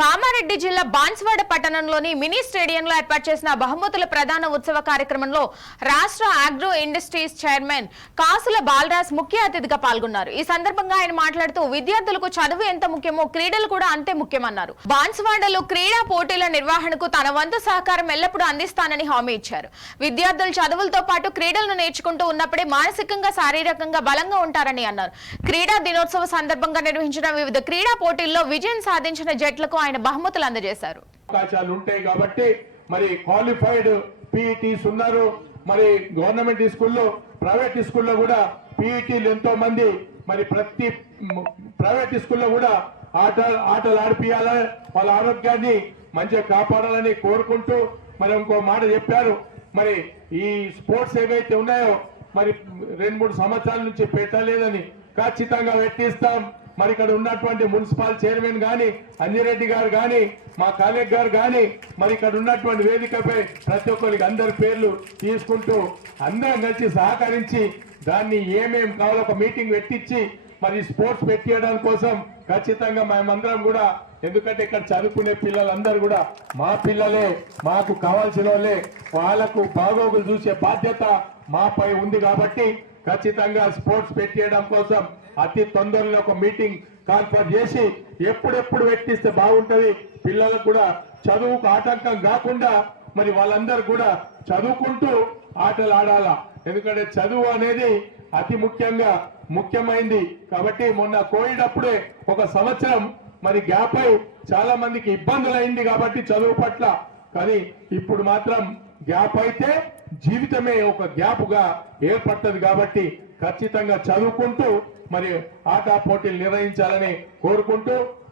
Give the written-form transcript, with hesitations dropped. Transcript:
కామారెడ్డి జిల్లా బాన్స్వాడ పట్టణంలోని మినీ స్టేడియంలో ఏర్పాటు చేసిన బహుమతుల ప్రధాన ఉత్సవ కార్యక్రమంలో రాష్ట్ర ఆగ్రో ఇండస్ట్రీస్ చైర్మన్ కాసుల బాలరాజ్ ముఖ్య అతిథిగా పాల్గొన్నారు. ఈ సందర్భంగా ఆయన మాట్లాడుతూ విద్యార్థులకు చదువు ఎంత ముఖ్యమో క్రీడలు కూడా అంతే ముఖ్యమన్నారు. బాన్స్వాడలో క్రీడా పోటీల నిర్వహణకు తన వంతు సహకారం ఎల్లప్పుడూ అందిస్తానని హామీ ఇచ్చారు. విద్యార్థులు చదువులతో పాటు క్రీడలను నేర్చుకుంటూ ఉన్నప్పుడే మానసికంగా శారీరకంగా బలంగా ఉంటారని అన్నారు. క్రీడా దినోత్సవ సందర్భంగా నిర్వహించిన వివిధ క్రీడా పోటీల్లో విజయం సాధించిన జట్లకు ఆయన బహుమతులు అందజేశారు. అవకాశాలు ఉంటాయి కాబట్టి మరి క్వాలిఫైడ్ పీఈటీస్ ఉన్నారు. మరి గవర్నమెంట్ స్కూల్లో ప్రైవేట్ స్కూల్లో కూడా పీఈటీలు ఎంతో మంది మరి ప్రతి ప్రైవేట్ స్కూల్లో కూడా ఆటలు ఆడిపియాలని వాళ్ళ ఆరోగ్యాన్ని మంచిగా కాపాడాలని కోరుకుంటూ మరి ఇంకో మాట చెప్పారు. మరి ఈ స్పోర్ట్స్ ఏవైతే ఉన్నాయో మరి 2-3 సంవత్సరాల నుంచి పెట్టలేదని ఖచ్చితంగా పెట్టిస్తాం. మరి ఇక్కడ ఉన్నటువంటి మున్సిపల్ చైర్మన్ గాని అంజిరెడ్డి గారు గాని మా కలెక్టర్ గారు గాని మరి ఇక్కడ ఉన్నటువంటి వేదికపై ప్రతి ఒక్కరికి అందరి పేర్లు తీసుకుంటూ అందరం కలిసి సహకరించి దాన్ని ఏమేం కావాలో ఒక మీటింగ్ పెట్టించి మరి స్పోర్ట్స్ పెట్టియడానికి కోసం ఖచ్చితంగా మేమందరం కూడా, ఎందుకంటే ఇక్కడ చదువుకునే పిల్లలందరూ కూడా మా పిల్లలే, మాకు కావాల్సిన వాళ్ళే, వాళ్ళకు బాగోగులు చూసే బాధ్యత మాపై ఉంది కాబట్టి ఖచ్చితంగా స్పోర్ట్స్ పెట్టియడం కోసం అతి తొందరలో ఒక మీటింగ్ కాన్ఫరెన్స్ చేసి ఎప్పుడెప్పుడు పెట్టిస్తే బాగుంటది, పిల్లలకు కూడా చదువుకు ఆటంకం కాకుండా మరి వాళ్ళందరూ కూడా చదువుకుంటూ ఆటలు ఆడాలా. ఎందుకంటే చదువు అనేది అతి ముఖ్యమైంది కాబట్టి మొన్న కోవిడ్ అప్పుడే ఒక సంవత్సరం మరి గ్యాప్ అయి చాలా మందికి ఇబ్బందులు అయింది కాబట్టి చదువు పట్ల. కానీ ఇప్పుడు మాత్రం గ్యాప్ అయితే జీవితమే ఒక గ్యాప్ గా ఏర్పడుతుంది కాబట్టి ఖచ్చితంగా చదువుకుంటూ మరి ఆటా పోటీలు నిర్వహించాలని కోరుకుంటూ